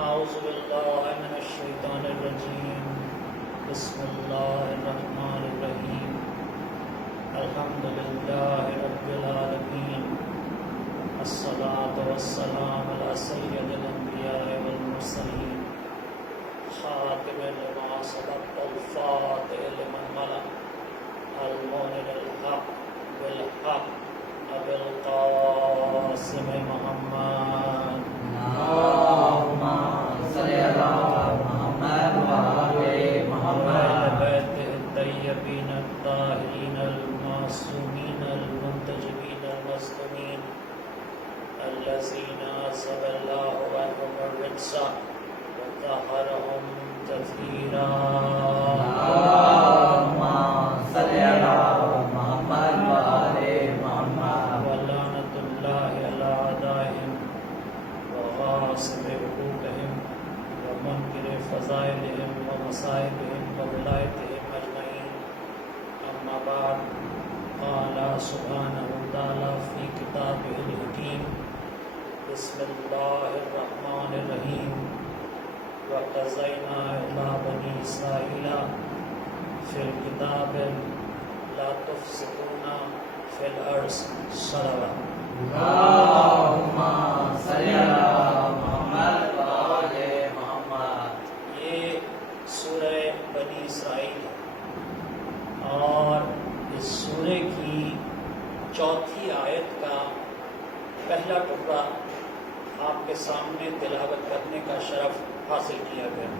أعوذ بالله من الشيطان الرجيم بسم الله الرحمن الرحيم الحمد لله رب العالمين الصلاة والسلام على سيد الأنبياء والمرسلين خاتم لما سبق الفاتح لمن ملأ المؤمن الحق بالحق أبي القاسم محمد اللهم صل على محمد وعلى محمد بيته الطيبين الطاهرين المعصومين المنتجبين المظلومين الذين عذب الله عنهم الرجس وطهرهم تطهيرا اللهم صل على محمد وعلى محمد ولعنة الله على أعدائهم وغاصب حقوقهم ومنكر فضائلهم ومصائبهم وولايتهم أجمعين أما بعد قال سبحانه وتعالى في كتابه الحكيم بسم الله الرحمن الرحيم وقضينا إلى بني إسرائيل في الكتاب لا تفسدون في الأرض صلوات اللهم صل على محمد وعلى محمد یہ سورہ بنی اسرائیل ہے اور اس سورہ کی چوتھی آیت کا پہلا ٹکڑا آپ کے سامنے تلاوت کرنے کا شرف حاصل کیا گیا۔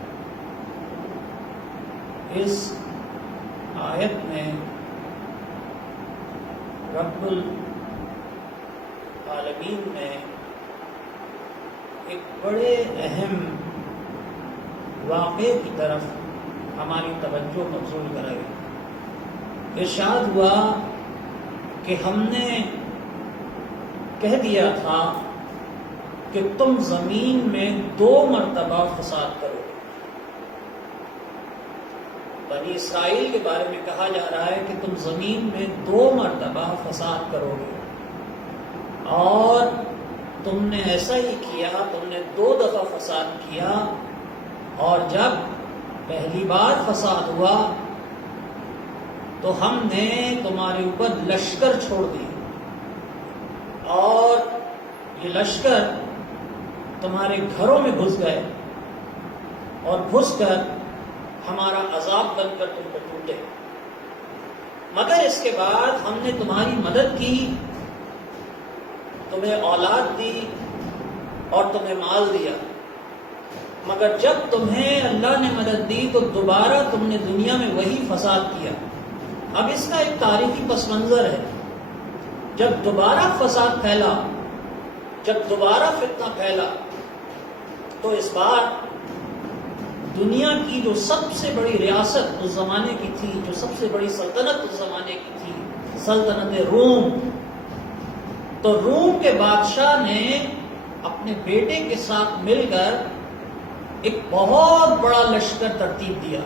اس آیت میں رب العالمین نے ایک بڑے اہم واقعے کی طرف ہماری توجہ مبذول کرائی۔ ارشاد ہوا کہ ہم نے کہہ دیا تھا کہ تم زمین میں 2 مرتبہ فساد کرو۔ بنی اسرائیل کے بارے میں کہا جا رہا ہے کہ تم زمین میں 2 مرتبہ فساد کرو گے، اور تم نے ایسا ہی کیا، تم نے 2 دفعہ فساد کیا، اور جب پہلی بار فساد ہوا تو ہم نے تمہارے اوپر لشکر چھوڑ دی، اور یہ لشکر تمہارے گھروں میں گھس گئے اور گھس کر ہمارا عذاب بن کر تم پہ ٹوٹے، مگر اس کے بعد ہم نے تمہاری مدد کی، تمہیں اولاد دی اور تمہیں مال دیا، مگر جب تمہیں اللہ نے مدد دی تو دوبارہ تم نے دنیا میں وہی فساد کیا۔ اب اس کا ایک تاریخی پس منظر ہے۔ جب دوبارہ فساد پھیلا، جب دوبارہ فتنہ پھیلا، تو اس بار دنیا کی جو سب سے بڑی ریاست اس زمانے کی تھی، جو سب سے بڑی سلطنت اس زمانے کی تھی، سلطنت روم، تو روم کے بادشاہ نے اپنے بیٹے کے ساتھ مل کر ایک بہت بڑا لشکر ترتیب دیا،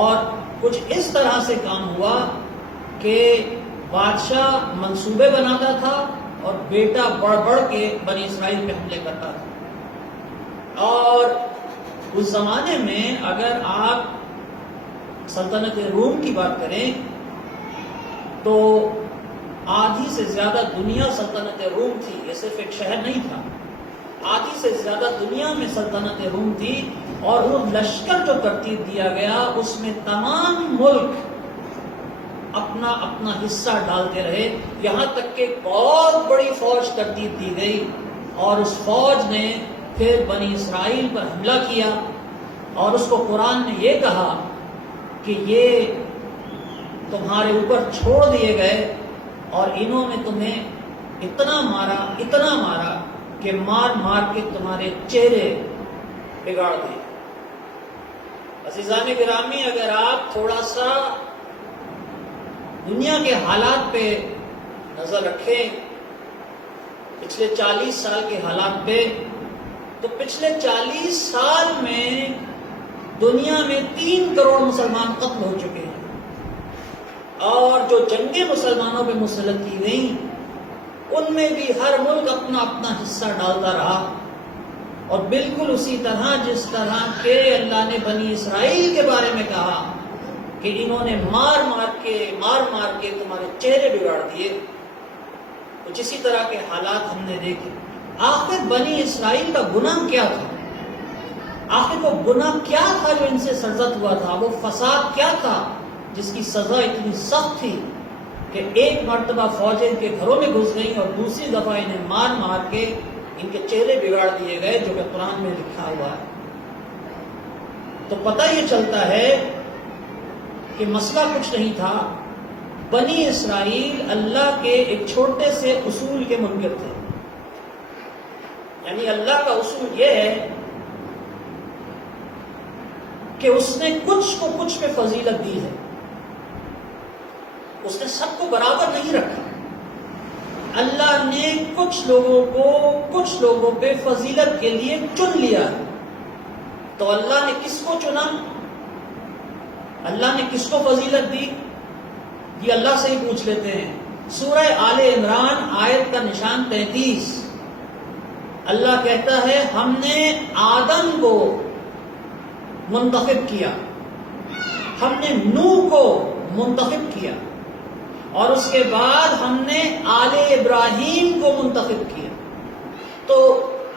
اور کچھ اس طرح سے کام ہوا کہ بادشاہ منصوبے بناتا تھا اور بیٹا بڑھ بڑھ کے بنی اسرائیل پہ حملے کرتا تھا۔ اور اس زمانے میں اگر آپ سلطنت روم کی بات کریں تو آدھی سے زیادہ دنیا سلطنت روم تھی، یہ صرف ایک شہر نہیں تھا، آدھی سے زیادہ دنیا میں سلطنت روم تھی، اور وہ لشکر جو ترتیب دیا گیا اس میں تمام ملک اپنا اپنا حصہ ڈالتے رہے، یہاں تک کہ ایک بہت بڑی فوج ترتیب دی گئی، اور اس فوج نے پھر بنی اسرائیل پر حملہ کیا، اور اس کو قرآن نے یہ کہا کہ یہ تمہارے اوپر چھوڑ دیے گئے، اور انہوں نے تمہیں اتنا مارا کہ مار مار کے تمہارے چہرے بگاڑ دیے۔ عزیزان گرامی، اگر آپ تھوڑا سا دنیا کے حالات پہ نظر رکھیں، پچھلے 40 سال کے حالات پہ، تو پچھلے 40 سال میں دنیا میں 3 کروڑ مسلمان قتل ہو چکے ہیں، اور جو جنگیں مسلمانوں پہ مسلط کی گئیں ان میں بھی ہر ملک اپنا اپنا حصہ ڈالتا رہا، اور بالکل اسی طرح جس طرح کہ اللہ نے بنی اسرائیل کے بارے میں کہا کہ انہوں نے مار مار کے تمہارے چہرے بگاڑ دیے، کچھ اسی طرح کے حالات ہم نے دیکھے۔ آخر بنی اسرائیل کا گناہ کیا تھا؟ آخر وہ گناہ کیا تھا جو ان سے سرزد ہوا تھا؟ وہ فساد کیا تھا جس کی سزا اتنی سخت تھی کہ ایک مرتبہ فوجیں ان کے گھروں میں گھس گئیں اور دوسری دفعہ انہیں مار مار کے ان کے چہرے بگاڑ دیے گئے، جو کہ قرآن میں لکھا ہوا ہے۔ تو پتہ یہ چلتا ہے کہ مسئلہ کچھ نہیں تھا، بنی اسرائیل اللہ کے ایک چھوٹے سے اصول کے منکر تھے۔ یعنی اللہ کا اصول یہ ہے کہ اس نے کچھ کو کچھ پہ فضیلت دی ہے، اس نے سب کو برابر نہیں رکھا۔ اللہ نے کچھ لوگوں پہ فضیلت کے لیے چن لیا ہے۔ تو اللہ نے کس کو چنا؟ اللہ نے کس کو فضیلت دی؟ یہ اللہ سے ہی پوچھ لیتے ہیں۔ سورہ آل عمران آیت کا نشان 33، اللہ کہتا ہے ہم نے آدم کو منتخب کیا، ہم نے نوح کو منتخب کیا، اور اس کے بعد ہم نے آل ابراہیم کو منتخب کیا۔ تو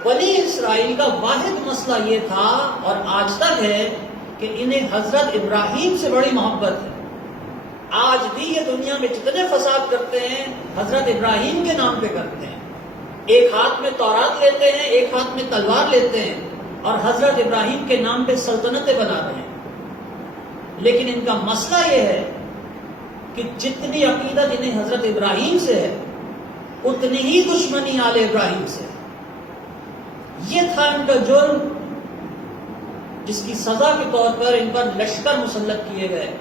بنی اسرائیل کا واحد مسئلہ یہ تھا اور آج تک ہے کہ انہیں حضرت ابراہیم سے بڑی محبت ہے۔ آج بھی یہ دنیا میں جتنے فساد کرتے ہیں حضرت ابراہیم کے نام پہ کرتے ہیں۔ ایک ہاتھ میں تورات لیتے ہیں، ایک ہاتھ میں تلوار لیتے ہیں اور حضرت ابراہیم کے نام پہ سلطنتیں بناتے ہیں۔ لیکن ان کا مسئلہ یہ ہے کہ جتنی عقیدت انہیں حضرت ابراہیم سے ہے اتنی ہی دشمنی آل ابراہیم سے ہے۔ یہ تھا ان کا جرم جس کی سزا کے طور پر ان پر لشکر مسلط کیے گئے،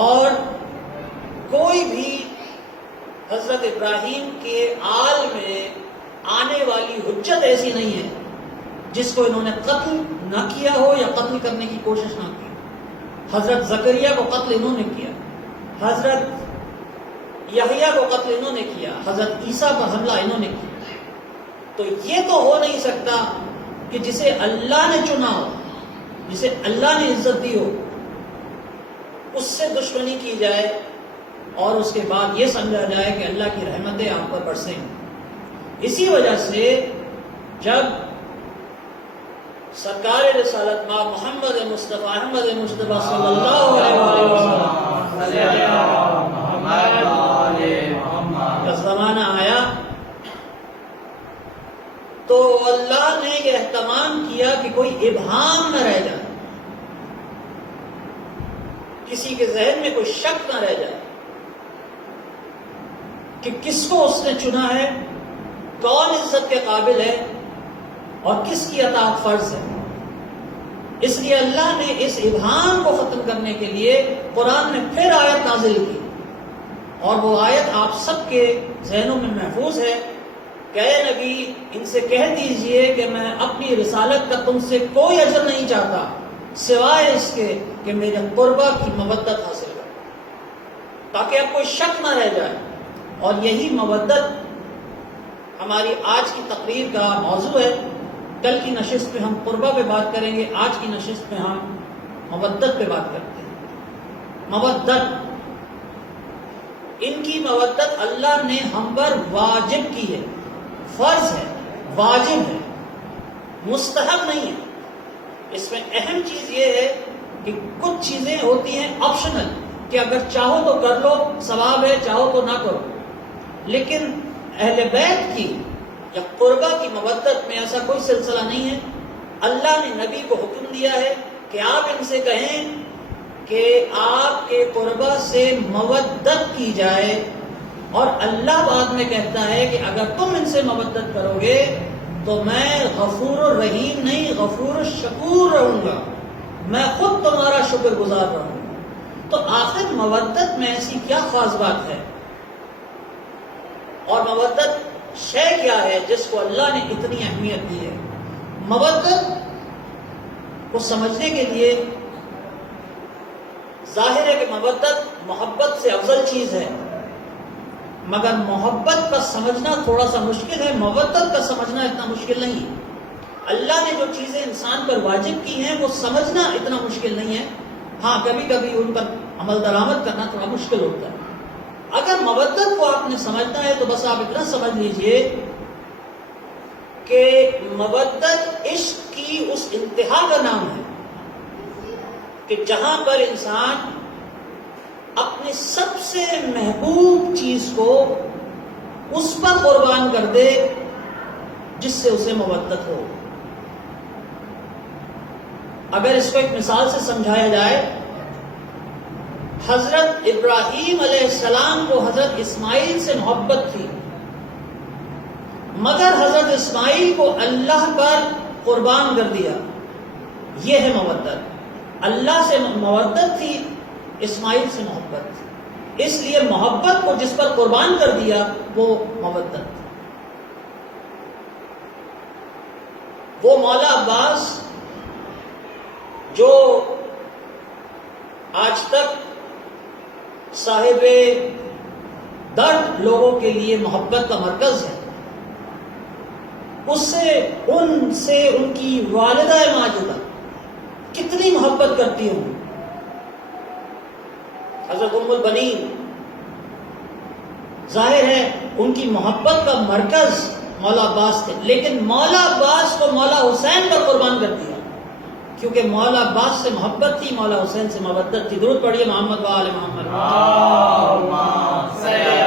اور کوئی بھی حضرت ابراہیم کے آل میں آنے والی حجت ایسی نہیں ہے جس کو انہوں نے قتل نہ کیا ہو یا قتل کرنے کی کوشش نہ کی۔ حضرت زکریا کو قتل انہوں نے کیا، حضرت یحییٰ کو قتل انہوں نے کیا، حضرت عیسیٰ پر حملہ انہوں نے کیا۔ تو یہ تو ہو نہیں سکتا کہ جسے اللہ نے چنا ہو، جسے اللہ نے عزت دی ہو، اس سے دشمنی کی جائے اور اس کے بعد یہ سمجھا جائے کہ اللہ کی رحمتیں آپ پر برسیں۔ اسی وجہ سے جب سرکار رسالت ماں محمد مصطفیٰ صلی اللہ علیہ وسلم کا زمانہ آیا تو اللہ نے یہ اہتمام کیا کہ کوئی ابہام نہ رہ جائے، کسی کے ذہن میں کوئی شک نہ رہ جائے کہ کس کو اس نے چنا ہے، کون عزت کے قابل ہے اور کس کی اطاعت فرض ہے۔ اس لیے اللہ نے اس ابہام کو ختم کرنے کے لیے قرآن میں پھر آیت نازل کی، اور وہ آیت آپ سب کے ذہنوں میں محفوظ ہے کہ اے نبی ان سے کہہ دیجئے کہ میں اپنی رسالت کا تم سے کوئی اجر نہیں چاہتا سوائے اس کے کہ میرے قربا کی مودت حاصل کرو، تاکہ اب کوئی شک نہ رہ جائے۔ اور یہی مودت ہماری آج کی تقریر کا موضوع ہے۔ کل کی نشست میں ہم قربا پہ بات کریں گے، آج کی نشست میں ہم مودت پہ بات کرتے ہیں۔ مودت، ان کی مودت اللہ نے ہم پر واجب کی ہے، فرض ہے، واجب ہے، مستحب نہیں ہے۔ اس میں اہم چیز یہ ہے کہ کچھ چیزیں ہوتی ہیں آپشنل، کہ اگر چاہو تو کر لو ثواب ہے، چاہو تو نہ کرو، لیکن اہل بیت کی یا قربا کی مودت میں ایسا کوئی سلسلہ نہیں ہے۔ اللہ نے نبی کو حکم دیا ہے کہ آپ ان سے کہیں کہ آپ کے قربا سے مودت کی جائے، اور اللہ بعد میں کہتا ہے کہ اگر تم ان سے مودت کرو گے تو میں غفور الرحیم نہیں غفور الشکور رہوں گا، میں خود تمہارا شکر گزار رہوں گا۔ تو آخر مودت میں ایسی کیا خاص بات ہے، اور مودت شے کیا ہے جس کو اللہ نے اتنی اہمیت دی ہے؟ مودت کو سمجھنے کے لیے ظاہر ہے کہ مودت محبت سے افضل چیز ہے۔ مگر محبت کا سمجھنا تھوڑا سا مشکل ہے، مودت کا سمجھنا اتنا مشکل نہیں ہے۔ اللہ نے جو چیزیں انسان پر واجب کی ہیں وہ سمجھنا اتنا مشکل نہیں ہے، ہاں کبھی کبھی ان پر عمل درآمد کرنا تھوڑا مشکل ہوتا ہے۔ اگر مودت کو آپ نے سمجھنا ہے تو بس آپ اتنا سمجھ لیجئے کہ مودت عشق کی اس انتہا کا نام ہے کہ جہاں پر انسان اپنے سب سے محبوب چیز کو اس پر قربان کر دے جس سے اسے مودت ہو۔ اگر اس کو ایک مثال سے سمجھایا جائے، حضرت ابراہیم علیہ السلام کو حضرت اسماعیل سے محبت تھی، مگر حضرت اسماعیل کو اللہ پر قربان کر دیا، یہ ہے مودت۔ اللہ سے مودت تھی، اسماعیل سے محبت تھی، اس لیے محبت کو جس پر قربان کر دیا وہ مودت تھی۔ وہ مولا عباس جو آج تک صاحب درد لوگوں کے لیے محبت کا مرکز ہے، ان سے ان کی والدہ ماجدہ کتنی محبت کرتی ہوں۔ حضرت ام البنین ظاہر ہے ان کی محبت کا مرکز مولا عباس تھے، لیکن مولا عباس کو مولا حسین پر قربان کر دیا کیونکہ مولا عباس سے محبت تھی، مولا حسین سے مودت تھی۔ درود پڑھیے محمد و آل محمد۔ اللہم صلی علی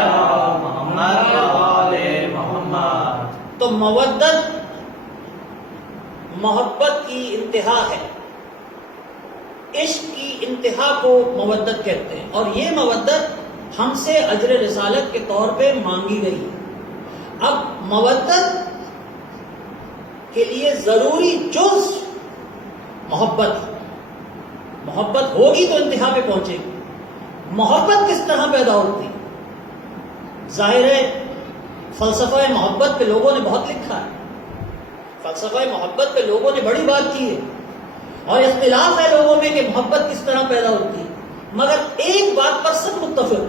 محمد و آل محمد۔ تو مودت محبت کی انتہا ہے، عشق کی انتہا کو مودت کہتے ہیں، اور یہ مودت ہم سے اجر رسالت کے طور پہ مانگی گئی ہے۔ اب مودت کے لیے ضروری جز محبت ہوگی تو انتہا پہ پہنچے گی۔ محبت کس طرح پیدا ہوتی؟ ظاہر ہے فلسفہ محبت پہ لوگوں نے بہت لکھا ہے، فلسفہ محبت پہ لوگوں نے بڑی بات کی ہے، اور اختلاف ہے لوگوں میں کہ محبت کس طرح پیدا ہوتی ہے، مگر ایک بات پر سب متفق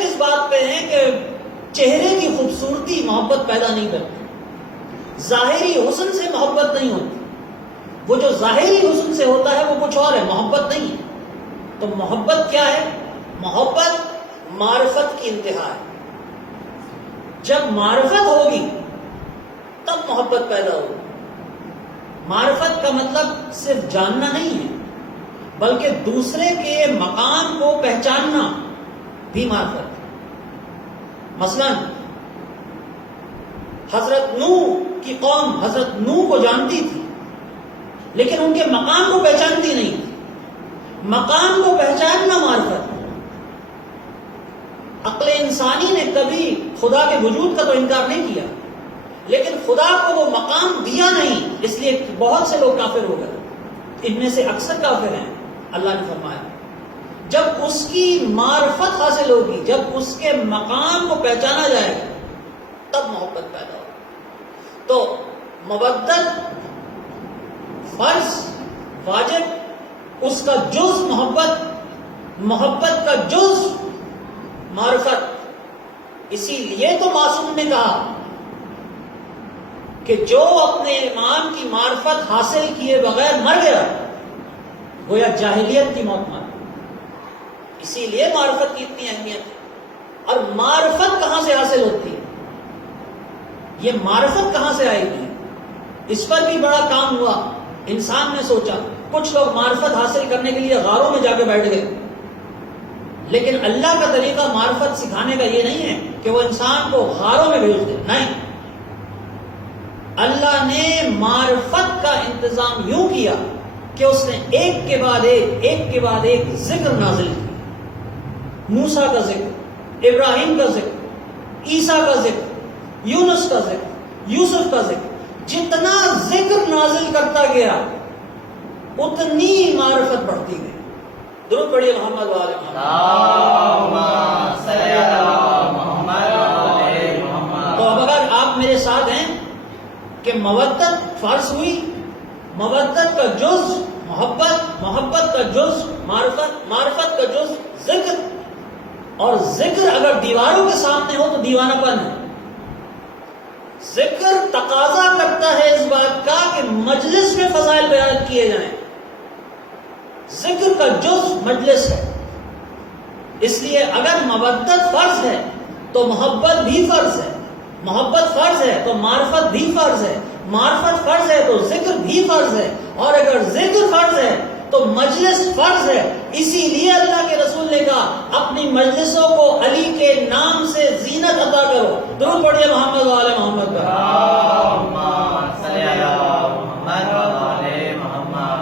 اس بات پہ ہیں کہ چہرے کی خوبصورتی محبت پیدا نہیں کرتی، ظاہری حسن سے محبت نہیں ہوتی، وہ جو ظاہری حسن سے ہوتا ہے وہ کچھ اور ہے، محبت نہیں ہے۔ تو محبت کیا ہے؟ محبت معرفت کی انتہا ہے۔ جب معرفت ہوگی تب محبت پیدا ہوگی۔ معرفت کا مطلب صرف جاننا نہیں ہے، بلکہ دوسرے کے مقام کو پہچاننا بھی معرفت ہے۔ مثلا حضرت نوح کی قوم حضرت نوح کو جانتی تھی لیکن ان کے مقام کو پہچانتی نہیں تھی۔ مقام کو پہچاننا معرفت ہے۔ عقل انسانی نے کبھی خدا کے وجود کا تو انکار نہیں کیا، لیکن خدا کو وہ مقام دیا نہیں، اس لیے بہت سے لوگ کافر ہو گئے، ان میں سے اکثر کافر ہیں۔ اللہ نے فرمایا جب اس کی معرفت حاصل ہوگی، جب اس کے مقام کو پہچانا جائے گا تب محبت پیدا ہوگی۔ تو مودت فرض، واجب، اس کا جز محبت کا جز معرفت۔ اسی لیے تو معصوم نے کہا کہ جو اپنے امام کی معرفت حاصل کیے بغیر مر گیا گویا جاہلیت کی موت مر۔ اسی لیے معرفت کی اتنی اہمیت ہے۔ اور معرفت کہاں سے حاصل ہوتی ہے؟ یہ معرفت کہاں سے آئے گی؟ اس پر بھی بڑا کام ہوا۔ انسان نے سوچا، کچھ لوگ معرفت حاصل کرنے کے لیے غاروں میں جا کے بیٹھ گئے، لیکن اللہ کا طریقہ معرفت سکھانے کا یہ نہیں ہے کہ وہ انسان کو غاروں میں بھیج دے، نہیں۔ اللہ نے معرفت کا انتظام یوں کیا کہ اس نے ایک کے بعد ایک ذکر نازل کیا۔ موسیٰ کا ذکر، ابراہیم کا ذکر، عیسیٰ کا ذکر، یونس کا ذکر، یوسف کا ذکر، جتنا ذکر نازل کرتا گیا اتنی معرفت بڑھتی گئی۔ درود پڑھیے محمد و آل محمد۔ اللہم صلی علی محمد و آل محمد۔ تو اب اگر آپ میرے ساتھ ہیں کہ مودت فرض ہوئی، مودت کا جز محبت، محبت کا جز معرفت، معرفت کا جز ذکر، اور ذکر اگر دیواروں کے سامنے ہو تو دیوانہ پن ہے. ذکر تقاضا کرتا ہے اس بات کا کہ مجلس میں فضائل بیان کیے جائیں. ذکر کا جز مجلس ہے. اس لیے اگر مودت فرض ہے تو محبت بھی فرض ہے. محبت فرض ہے تو معرفت بھی فرض ہے. معرفت فرض ہے تو ذکر بھی فرض ہے. اور اگر ذکر فرض ہے تو مجلس فرض ہے. اسی لیے اللہ کے رسول نے کہا اپنی مجلسوں کو علی کے نام سے زینت عطا کرو. درود پڑھیے محمد و آل محمد پر. اللهم صل على محمد وعلى محمد.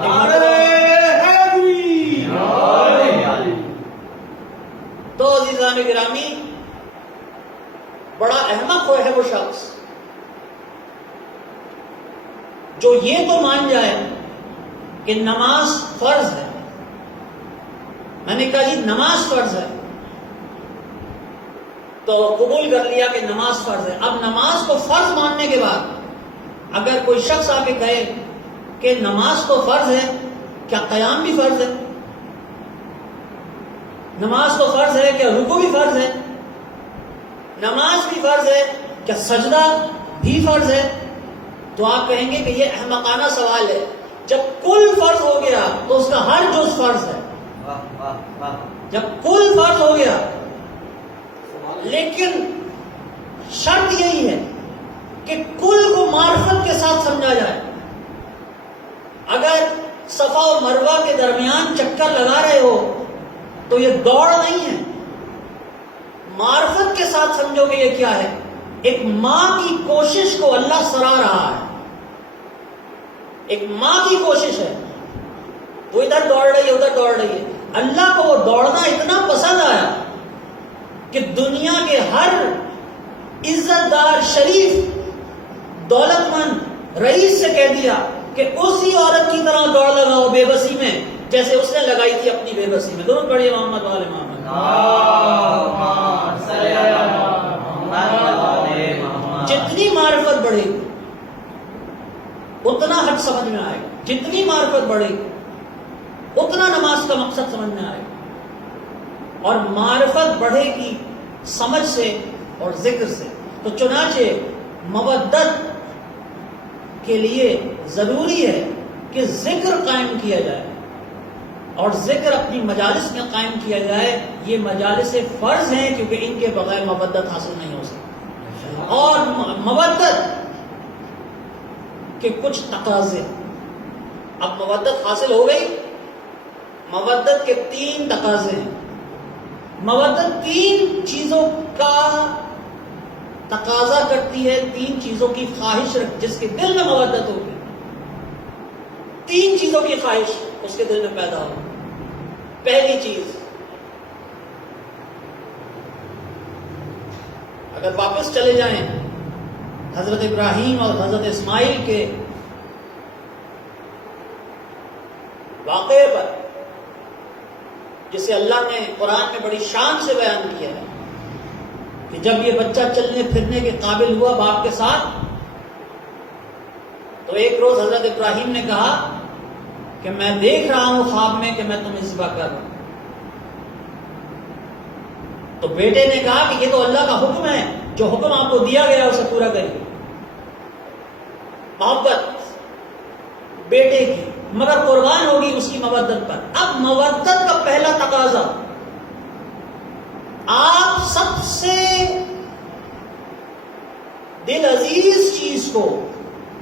تو عزیزان گرامی، بڑا احمق ہے وہ شخص جو یہ تو مان جائے کہ نماز فرض ہے. میں نے کہا جی نماز فرض ہے تو قبول کر لیا کہ نماز فرض ہے. اب نماز کو فرض ماننے کے بعد اگر کوئی شخص آ کے کہے کہ نماز تو فرض ہے، کیا قیام بھی فرض ہے؟ نماز تو فرض ہے، کیا رکوع بھی فرض ہے؟ نماز بھی فرض ہے، کیا سجدہ بھی فرض ہے؟ تو آپ کہیں گے کہ یہ احمقانہ سوال ہے. جب کل فرض ہو گیا تو اس کا ہر جز فرض ہے. جب کل فرض ہو گیا، لیکن شرط یہی ہے کہ کل کو معرفت کے ساتھ سمجھا جائے. اگر صفا و مروہ کے درمیان چکر لگا رہے ہو تو یہ دوڑ نہیں ہے. معرفت کے ساتھ سمجھو کہ یہ کیا ہے. ایک ماں کی کوشش کو اللہ سراہ رہا ہے. ایک ماں کی کوشش ہے، وہ ادھر دوڑ رہی ہے ادھر دوڑ رہی ہے. اللہ کو وہ دوڑنا اتنا پسند آیا کہ دنیا کے ہر عزت دار، شریف، دولت مند رئیس سے کہہ دیا کہ اسی عورت کی طرح دوڑ لگاؤ بے بسی میں جیسے اس نے لگائی تھی اپنی بے بسی میں. درود پڑھیے محمد و آل محمد. جتنی معرفت بڑھے گی اتنا حج سمجھ میں آئے گا. جتنی معرفت بڑھے گی اتنا نماز کا مقصد سمجھ میں آئے گا. اور معرفت بڑھے گی سمجھ سے اور ذکر سے. تو چنانچہ مودت کے لیے ضروری ہے کہ ذکر قائم کیا جائے اور ذکر اپنی مجالس میں قائم کیا جائے. یہ مجالس فرض ہیں کیونکہ ان کے بغیر مودت حاصل نہیں ہو سکتی. اور مودت کے کچھ تقاضے. اب مودت حاصل ہو گئی. مودت کے 3 تقاضے ہیں. مودت 3 چیزوں کا تقاضا کرتی ہے، 3 چیزوں کی خواہش جس کے دل میں مودت ہوگی 3 چیزوں کی خواہش اس کے دل میں پیدا ہوگی. پہلی چیز، اگر واپس چلے جائیں حضرت ابراہیم اور حضرت اسماعیل کے واقعے پر، جسے اللہ نے قرآن میں بڑی شان سے بیان کیا ہے کہ جب یہ بچہ چلنے پھرنے کے قابل ہوا باپ کے ساتھ، تو ایک روز حضرت ابراہیم نے کہا کہ میں دیکھ رہا ہوں خواب میں کہ میں تمہیں ذبح کر رہا ہوں. تو بیٹے نے کہا کہ یہ تو اللہ کا حکم ہے، جو حکم آپ کو دیا گیا اسے پورا کریے. محبت بیٹے کی، مگر قربان ہوگی اس کی مودت پر. اب مودت کا پہلا تقاضا، آپ سب سے دل عزیز چیز کو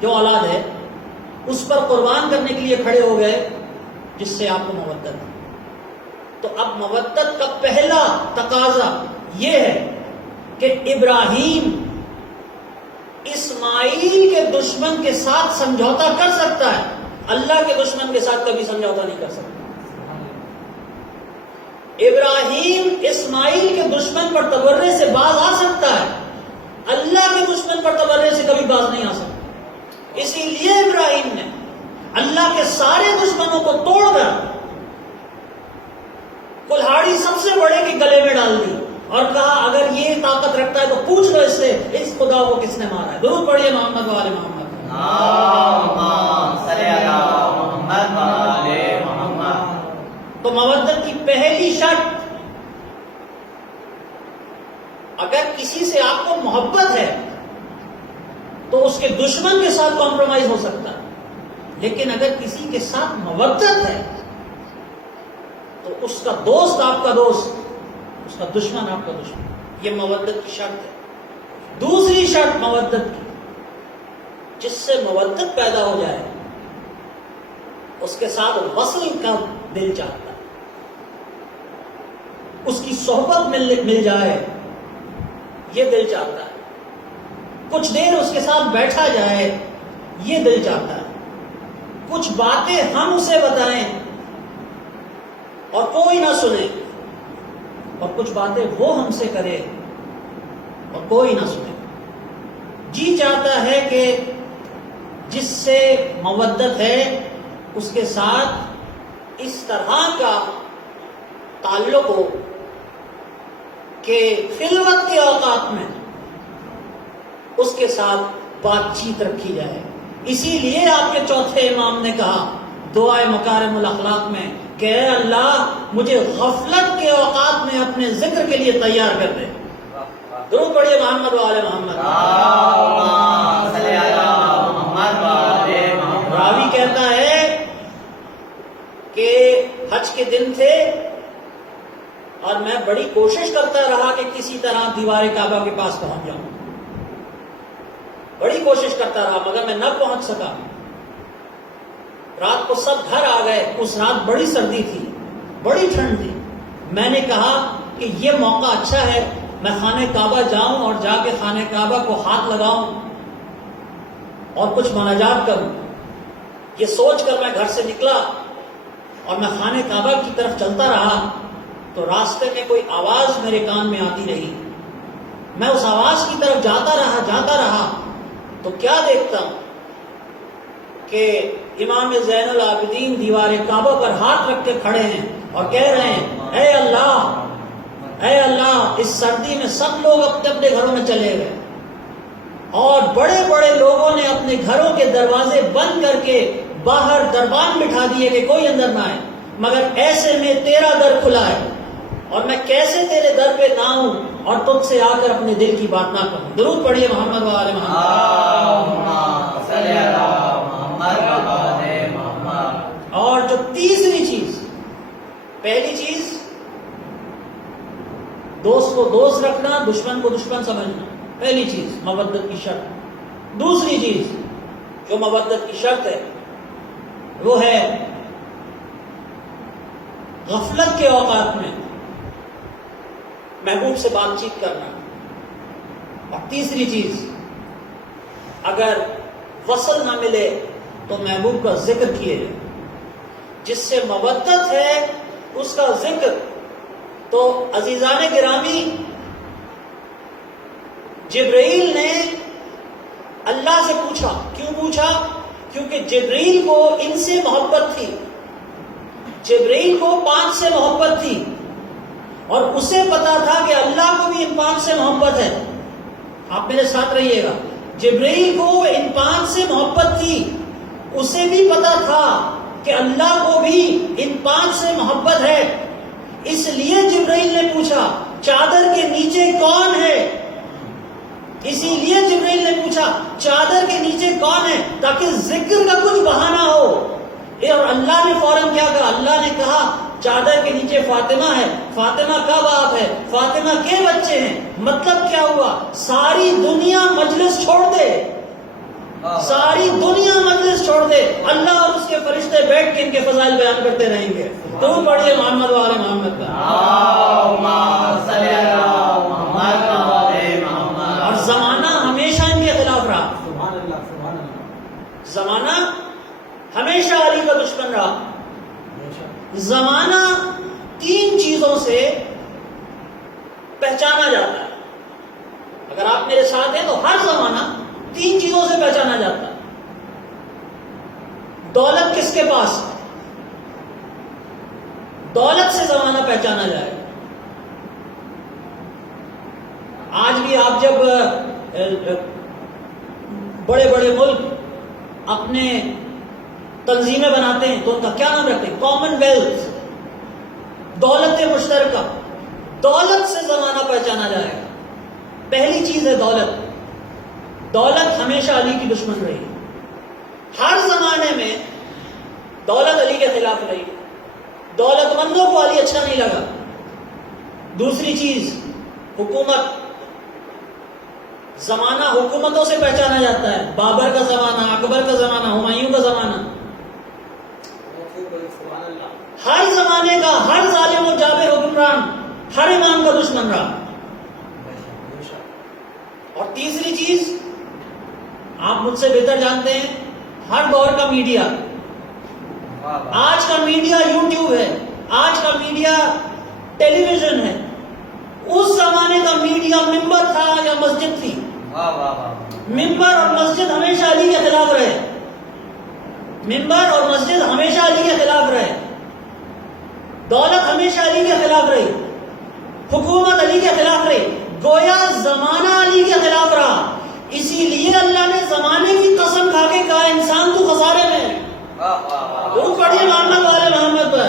جو اولاد ہے اس پر قربان کرنے کے لیے کھڑے ہو گئے جس سے آپ کو مودت ہے. تو اب مودت کا پہلا تقاضا یہ ہے کہ ابراہیم اسماعیل کے دشمن کے ساتھ سمجھوتا کر سکتا ہے، اللہ کے دشمن کے ساتھ کبھی سمجھوتا نہیں کر سکتا. ابراہیم اسماعیل کے دشمن پر تبرے سے باز آ سکتا ہے، اللہ کے دشمن پر تبرے سے کبھی باز نہیں آ سکتا. اسی لیے ابراہیم نے اللہ کے سارے دشمنوں کو توڑ کر کلہاڑی سب سے بڑے کے گلے میں ڈال دی اور کہا اگر یہ طاقت رکھتا ہے تو پوچھ لو اس سے اس خدا کو کس نے مارا ہے. درود پڑھیے محمد و آل محمد. تو مودت کی پہلی شرط اگر کسی سے آپ کو محبت ہے تو اس کے دشمن کے ساتھ کمپرومائز ہو سکتا ہے، لیکن اگر کسی کے ساتھ مودت ہے تو اس کا دوست آپ کا دوست، اس کا دشمن آپ کا دشمن. یہ مودت کی شرط ہے. دوسری شرط مودت کی، جس سے مودت پیدا ہو جائے اس کے ساتھ وصل کا دل چاہتا ہے، اس کی صحبت مل جائے یہ دل چاہتا ہے، کچھ دیر اس کے ساتھ بیٹھا جائے یہ دل چاہتا ہے، کچھ باتیں ہم اسے بتائیں اور کوئی نہ سنے، اور کچھ باتیں وہ ہم سے کرے اور کوئی نہ سنے. جی چاہتا ہے کہ جس سے مودت ہے اس کے ساتھ اس طرح کا تعلق ہو کہ خلوت کے اوقات میں اس کے ساتھ بات چیت رکھی جائے. اسی لیے آپ کے چوتھے امام نے کہا دعائے مکارم الاخلاق میں کہ اے اللہ مجھے غفلت کے اوقات میں اپنے ذکر کے لیے تیار کر دے. درود پڑھیے محمد و آل محمد. راوی کہتا ہے کہ حج کے دن تھے اور میں بڑی کوشش کرتا رہا کہ کسی طرح دیوار کعبہ کے پاس پہنچ جاؤں، بڑی کوشش کرتا رہا مگر میں نہ پہنچ سکا. رات کو سب گھر آ گئے. اس رات بڑی سردی تھی، بڑی ٹھنڈ تھی. میں نے کہا کہ یہ موقع اچھا ہے میں خانہ کعبہ جاؤں اور جا کے خانہ کعبہ کو ہاتھ لگاؤں اور کچھ مناجات کروں. یہ سوچ کر میں گھر سے نکلا اور میں خانہ کعبہ کی طرف چلتا رہا تو راستے میں کوئی آواز میرے کان میں آتی رہی. میں اس آواز کی طرف جاتا رہا تو کیا دیکھتا ہوں کہ امام زین العابدین دیوار کعبہ پر ہاتھ رکھ کے کھڑے ہیں اور کہہ رہے ہیں اے اللہ اس سردی میں سب لوگ اپنے اپنے گھروں میں چلے گئے اور بڑے بڑے لوگوں نے اپنے گھروں کے دروازے بند کر کے باہر دربان بٹھا دیے کہ کوئی اندر نہ آئے، مگر ایسے میں تیرا در کھلا ہے اور میں کیسے تیرے در پہ نہ آؤں اور تجھ سے آ کر اپنے دل کی بات نہ کہوں. درود پڑھیے محمد و آل محمد. اور جو تیسری چیز، پہلی چیز دوست کو دوست رکھنا، دشمن کو دشمن سمجھنا، پہلی چیز مودت کی شرط. دوسری چیز جو مودت کی شرط ہے وہ ہے غفلت کے اوقات میں محبوب سے بات چیت کرنا. اور تیسری چیز اگر وصل نہ ملے تو محبوب کا ذکر کیے جائے. جس سے مودت ہے اس کا ذکر. تو عزیزان گرامی، جبرائیل نے اللہ سے پوچھا. کیوں پوچھا؟ کیونکہ جبرائیل کو ان سے محبت تھی، جبرائیل کو 5 سے محبت تھی اور اسے پتا تھا کہ اللہ کو بھی ان 5 سے محبت ہے. آپ میرے ساتھ رہیے گا. جبرائیل کو ان 5 سے محبت تھی، اسے بھی پتا تھا کہ اللہ کو بھی ان 5 سے محبت ہے. اس لیے جبرائیل نے پوچھا چادر کے نیچے کون ہے. اسی لیے جبرائیل نے پوچھا چادر کے نیچے کون ہے، تاکہ ذکر کا کچھ بہانہ ہو. اور اللہ نے فوراً کیا کہا؟ اللہ نے کہا چادر کے نیچے فاطمہ ہے. فاطمہ کا باپ ہے، فاطمہ کے بچے ہیں. مطلب کیا ہوا؟ ساری دنیا مجلس چھوڑ دے، ساری دنیا مجلس چھوڑ دے، اللہ اور اس کے فرشتے بیٹھ کے ان کے فضائل بیان کرتے رہیں گے. تو پڑھیے محمد و آل محمد کا. اور زمانہ ہمیشہ ان کے خلاف رہا، زمانہ ہمیشہ علی کا دشمن رہا. زمانہ 3 چیزوں سے پہچانا جاتا ہے. اگر آپ میرے ساتھ ہیں تو ہر زمانہ 3 چیزوں سے پہچانا جاتا ہے. دولت کس کے پاس؟ دولت سے زمانہ پہچانا جائے. آج بھی آپ جب بڑے بڑے ملک اپنے تنظیمیں بناتے ہیں تو ان کا کیا نام رکھتے ہیں؟ کامن ویلتھ، دولت مشترکہ. دولت سے زمانہ پہچانا جائے گا. پہلی چیز ہے دولت. دولت ہمیشہ علی کی دشمن رہی. ہر زمانے میں دولت علی کے خلاف رہی. دولت مندوں کو علی اچھا نہیں لگا. دوسری چیز حکومت. زمانہ حکومتوں سے پہچانا جاتا ہے. بابر کا زمانہ، اکبر کا زمانہ، ہمایوں کا زمانہ. ہر زمانے کا ہر ظالم و جابر حکمران ہر امام کا دشمن رہا. اور تیسری چیز آپ مجھ سے بہتر جانتے ہیں، ہر دور کا میڈیا. آج کا میڈیا یوٹیوب ہے، آج کا میڈیا ٹیلی ویژن ہے. اس زمانے کا میڈیا ممبر تھا یا مسجد تھی؟ ممبر اور مسجد ہمیشہ علی کے خلاف رہے. ممبر اور مسجد ہمیشہ علی کے خلاف رہے. دولت ہمیشہ علی کے خلاف رہی. حکومت علی کے خلاف رہی. گویا زمانہ علی کے خلاف رہا. اسی لیے اللہ نے زمانے کی قسم کھا کے کہا انسان تو خسارے میں ہے. وہ پڑھیے محمد والے محمد پر.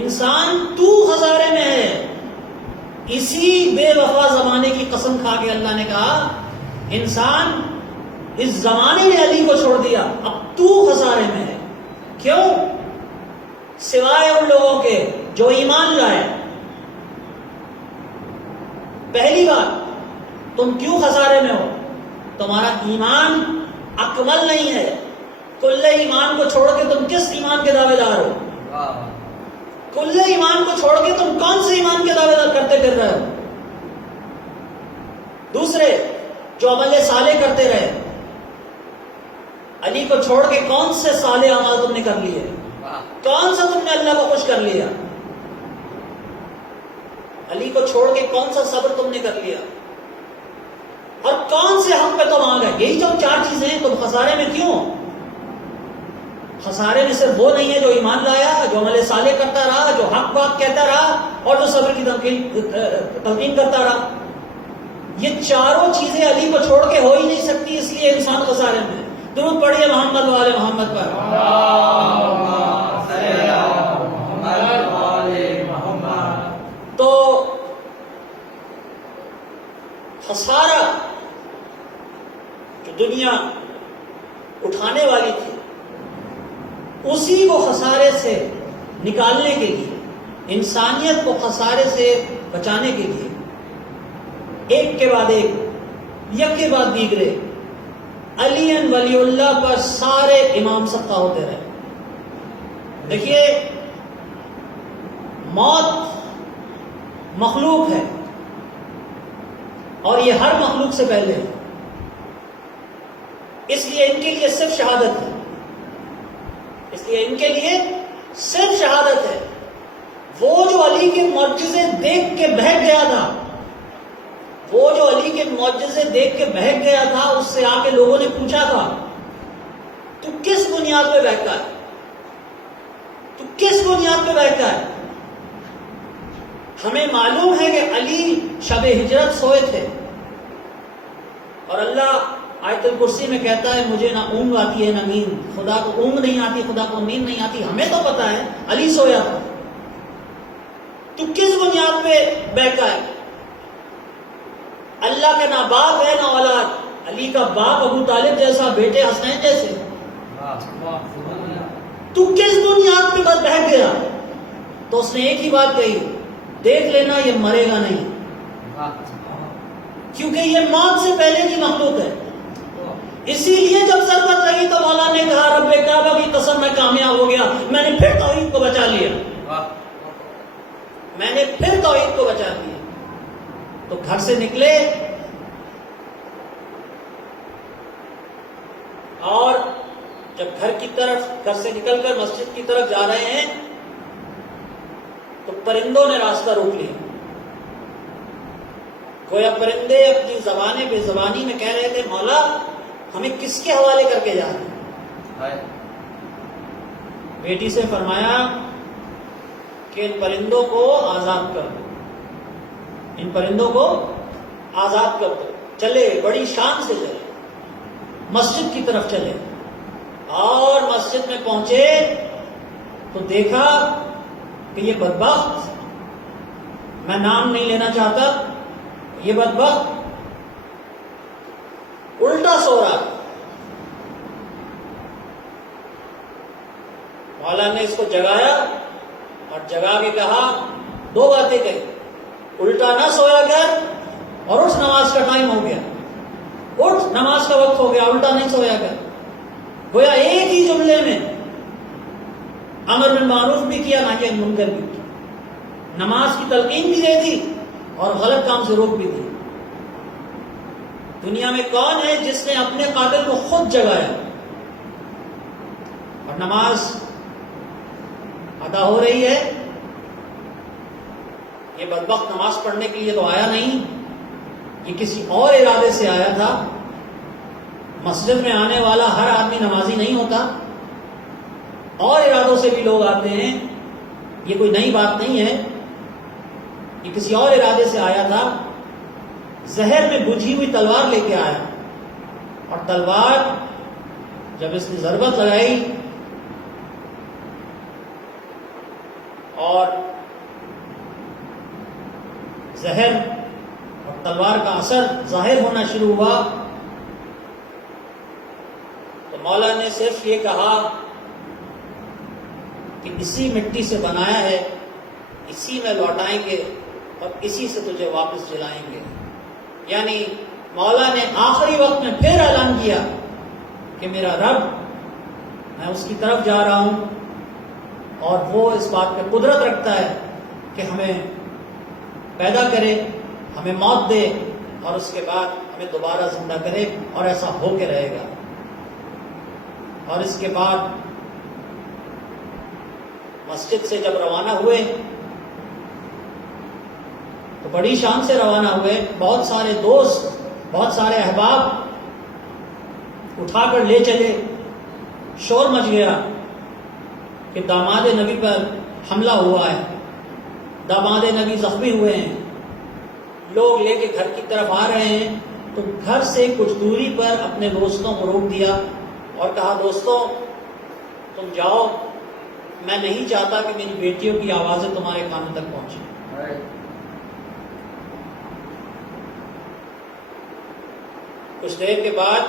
انسان تو خسارے میں ہے. اسی بے وفا زمانے کی قسم کھا کے اللہ نے کہا انسان اس زمانے نے علی کو چھوڑ دیا، اب تو خسارے میں ہے. کیوں؟ سوائے ان لوگوں کے جو ایمان لائے. پہلی بات، تم کیوں خسارے میں ہو؟ تمہارا ایمان اکمل نہیں ہے. کل ایمان کو چھوڑ کے تم کس ایمان کے دعوے دار ہو؟ کل ایمان کو چھوڑ کے تم کون سے ایمان کے دعوے دار کرتے پھر رہے ہو؟ دوسرے جو عمل صالح کرتے رہے، علی کو چھوڑ کے کون سے صالح اعمال تم نے کر لیے؟ کون سا تم نے اللہ کو خوش کر لیا؟ علی کو چھوڑ کے کون سا صبر تم نے کر لیا؟ اور کون سے حق پہ تم آ گئے؟ یہی جو چار چیزیں ہیں. تم خسارے میں کیوں؟ خسارے میں صرف وہ نہیں ہے جو ایمان لایا، جو عمل صالح کرتا رہا، جو حق بات کہتا رہا، اور جو صبر کی تلقین کرتا رہا. یہ چاروں چیزیں علی کو چھوڑ کے ہو ہی نہیں سکتی. اس لیے انسان خسارے میں. درود پڑھیے محمد والے محمد پر. تو خسارہ جو دنیا اٹھانے والی تھی، اسی کو خسارے سے نکالنے کے لیے، انسانیت کو خسارے سے بچانے کے لیے ایک کے بعد ایک، یک کے بعد دیگرے علی ولی اللہ پر سارے امام سبقہ ہوتے رہے. دیکھیے، موت مخلوق ہے اور یہ ہر مخلوق سے پہلے ہے. اس لیے ان کے لیے صرف شہادت ہے. اس لیے ان کے لیے صرف شہادت ہے. وہ جو علی کے معجزے دیکھ کے بہک گیا تھا، وہ جو علی کے معجزے دیکھ کے بہک گیا تھا، اس سے آ کے لوگوں نے پوچھا تھا تو کس بنیاد پہ بہکا ہے؟ تو کس بنیاد پہ بہکا ہے؟ ہمیں معلوم ہے کہ علی شب ہجرت سوئے تھے، اور اللہ آیت الکرسی میں کہتا ہے مجھے نہ اونگ آتی ہے نہ نیند. خدا کو اونگ نہیں آتی، خدا کو نیند نہیں آتی. ہمیں تو پتا ہے علی سویا تھا. تو کس بنیاد پہ بہکا ہے؟ اللہ کا نہ باپ ہے نہ اولاد. علی کا باپ ابو طالب جیسا، بیٹے حسنین جیسے. تو کس بنیاد پہ بس بہک گیا؟ تو اس نے ایک ہی بات کہی، دیکھ لینا یہ مرے گا نہیں، کیونکہ یہ موت سے پہلے کی مخلوق ہے. اسی لیے جب ضرورت لگی تو مولا نے کہا رب کعبہ کی قسم میں کامیاب ہو گیا، میں نے پھر توحید کو بچا لیا. میں نے پھر توحید کو بچا لیا. تو گھر سے نکلے اور جب گھر سے نکل کر مسجد کی طرف جا رہے ہیں تو پرندوں نے راستہ روک لیا. گویا پرندے اپنی زبانیں بے زبانی میں کہہ رہے تھے مولا ہمیں کس کے حوالے کر کے جا رہے ہیں؟ بیٹی سے فرمایا کہ ان پرندوں کو آزاد کر دو، ان پرندوں کو آزاد کر دو. چلے، بڑی شان سے چلے، مسجد کی طرف چلے، اور مسجد میں پہنچے تو دیکھا کہ یہ بدبخت، میں نام نہیں لینا چاہتا، یہ بدبخت الٹا سو رہا۔ مولا نے اس کو جگایا اور جگا کے کہا، دو باتیں کہی، الٹا نہ سویا کر اور اٹھ، نماز کا ٹائم ہو گیا، اٹھ، نماز کا وقت ہو گیا، الٹا نہیں سویا کر۔ گویا ایک ہی جملے میں امر بالمعروف بھی کیا، نہی عن منکر بھی کیا، نماز کی تلقین بھی دے دی اور غلط کام سے روک بھی دی۔ دنیا میں کون ہے جس نے اپنے قاتل کو خود جگایا اور نماز ادا ہو رہی ہے؟ یہ بدبخت نماز پڑھنے کے لیے تو آیا نہیں، یہ کسی اور ارادے سے آیا تھا۔ مسجد میں آنے والا ہر آدمی نمازی نہیں ہوتا، اور ارادوں سے بھی لوگ آتے ہیں، یہ کوئی نئی بات نہیں ہے، یہ کسی اور ارادے سے آیا تھا۔ زہر میں بجھی ہوئی تلوار لے کے آیا، اور تلوار جب اس نے ضربت لگائی اور زہر اور تلوار کا اثر ظاہر ہونا شروع ہوا، تو مولا نے صرف یہ کہا کہ اسی مٹی سے بنایا ہے، اسی میں لوٹائیں گے اور اسی سے تجھے واپس جلائیں گے۔ یعنی مولا نے آخری وقت میں پھر اعلان کیا کہ میرا رب، میں اس کی طرف جا رہا ہوں، اور وہ اس بات پہ قدرت رکھتا ہے کہ ہمیں پیدا کرے، ہمیں موت دے اور اس کے بعد ہمیں دوبارہ زندہ کرے، اور ایسا ہو کے رہے گا۔ اور اس کے بعد مسجد سے جب روانہ ہوئے تو بڑی شان سے روانہ ہوئے، بہت سارے دوست، بہت سارے احباب اٹھا کر لے چلے، شور مچ گیا کہ داماد نبی پر حملہ ہوا ہے، داماد نبی زخمی ہوئے ہیں، لوگ لے کے گھر کی طرف آ رہے ہیں۔ تو گھر سے کچھ دوری پر اپنے دوستوں کو روک دیا اور کہا، دوستوں تم جاؤ، میں نہیں چاہتا کہ میری بیٹیوں کی آوازیں تمہارے کانوں تک پہنچیں۔ کچھ دیر کے بعد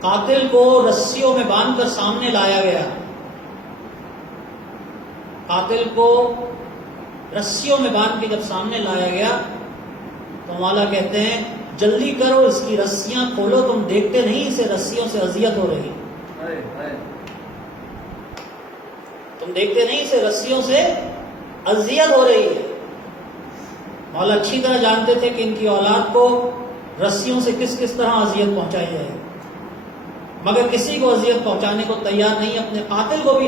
قاتل کو رسیوں میں باندھ کر سامنے لایا گیا، قاتل کو رسیوں میں باندھ کے جب سامنے لایا گیا تو مولا کہتے ہیں، جلدی کرو، اس کی رسیاں کھولو، تم دیکھتے نہیں اسے رسیوں سے اذیت ہو رہی، تم دیکھتے نہیں اسے رسیوں سے اذیت ہو رہی ہے۔ مولا اچھی طرح جانتے تھے کہ ان کی اولاد کو رسیوں سے کس کس طرح اذیت پہنچائی جائے، مگر کسی کو اذیت پہنچانے کو تیار نہیں، اپنے قاتل کو بھی